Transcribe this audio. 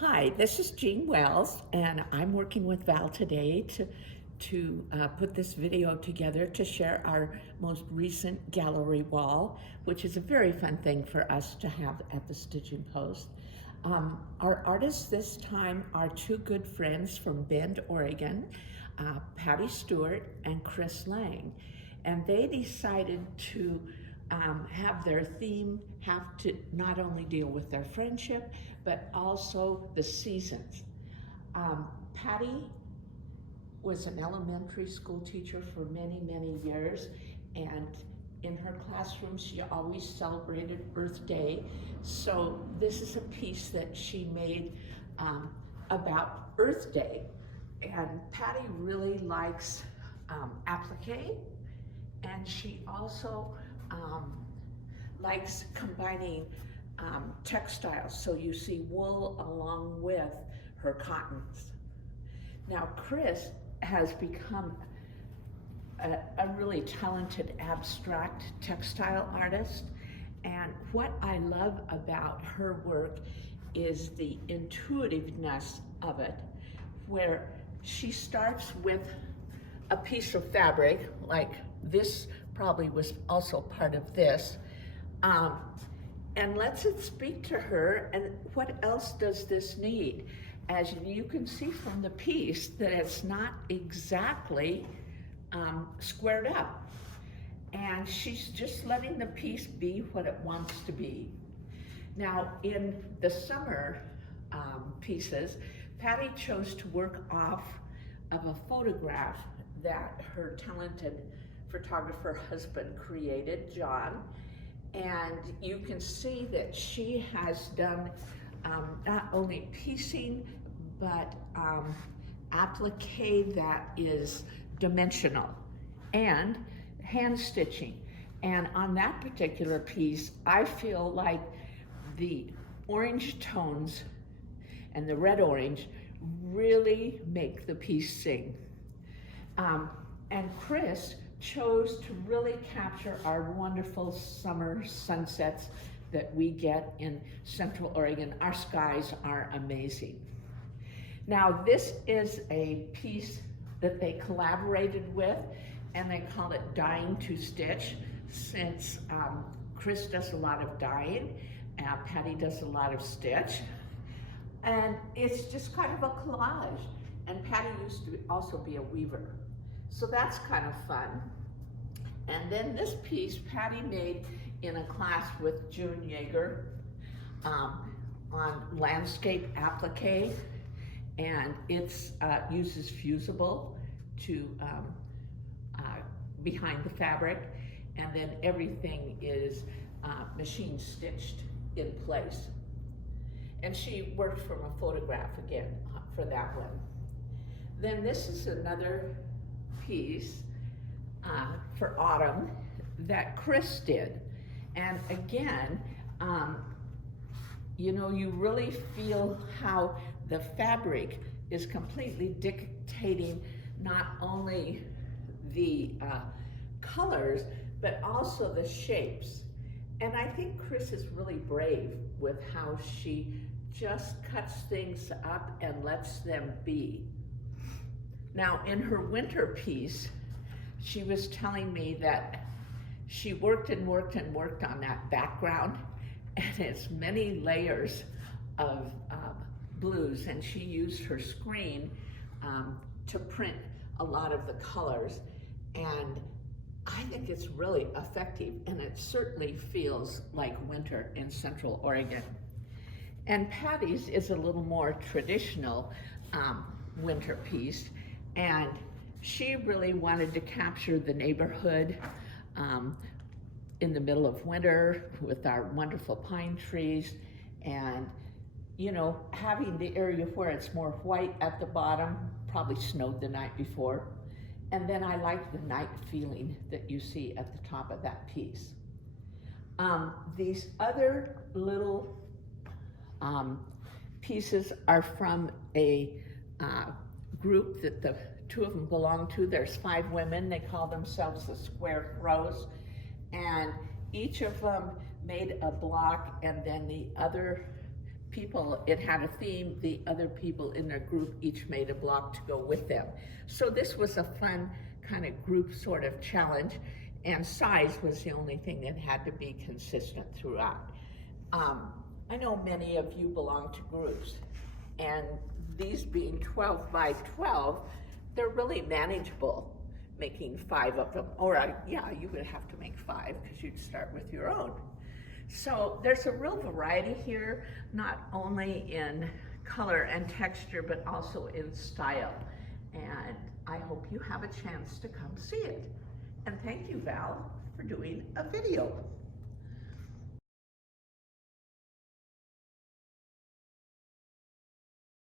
Hi, this is Jean Wells, and I'm working with Val today to put this video together to share our most recent gallery wall, which is a very fun thing for us to have at the Stitchin Post. Our artists this time are two good friends from Bend, Oregon, Patti Stewart and Kris, and they decided to have their theme have to not only deal with their friendship, but also the seasons. Patti was an elementary school teacher for many, many years, and in her classroom she always celebrated Earth Day. So this is a piece that she made about Earth Day. And Patti really likes applique, and she also likes combining textiles. So you see wool along with her cottons. Now Kris has become a really talented abstract textile artist, and what I love about her work is the intuitiveness of it, where she starts with a piece of fabric, like this probably was also part of this, and lets it speak to her, and what else does this need? As you can see from the piece, that it's not exactly squared up, and she's just letting the piece be what it wants to be. Now in the summer pieces, Patti chose to work off of a photograph that her talented photographer husband created, John, and you can see that she has done not only piecing, but applique that is dimensional, and hand stitching. And on that particular piece, I feel like the orange tones and the red orange really make the piece sing. And Kris chose to really capture our wonderful summer sunsets that we get in Central Oregon. Our skies are amazing. Now this is a piece that they collaborated with, and they call it Dyeing to Stitch, since Kris does a lot of dyeing, Patti does a lot of stitch, and it's just kind of a collage. And Patti used to also be a weaver, so that's kind of fun. And then this piece Patti made in a class with June Yeager on landscape applique, and it's uses fusible to behind the fabric, and then everything is machine stitched in place. And she worked from a photograph again for that one. Then this is another piece for autumn that Kris did. And again, you know, you really feel how the fabric is completely dictating not only the colors, but also the shapes. And I think Kris is really brave with how she just cuts things up and lets them be. Now in her winter piece, she was telling me that she worked and worked and worked on that background, and it's many layers of blues, and she used her screen to print a lot of the colors, and I think it's really effective, and it certainly feels like winter in Central Oregon. And Patti's is a little more traditional winter piece, and she really wanted to capture the neighborhood in the middle of winter with our wonderful pine trees, and you know, having the area where it's more white at the bottom, probably snowed the night before. And then I like the night feeling that you see at the top of that piece. These other little pieces are from a group that the two of them belong to. There's 5 women. They call themselves the Square Crows, and each of them made a block, and then the other people, it had a theme, the other people in their group each made a block to go with them. So this was a fun kind of group sort of challenge, and size was the only thing that had to be consistent throughout. I know many of you belong to groups, and these being 12 by 12, they're really manageable, making 5 of them. Or yeah, you would have to make 5 because you'd start with your own. So there's a real variety here, not only in color and texture, but also in style. And I hope you have a chance to come see it. And thank you, Val, for doing a video.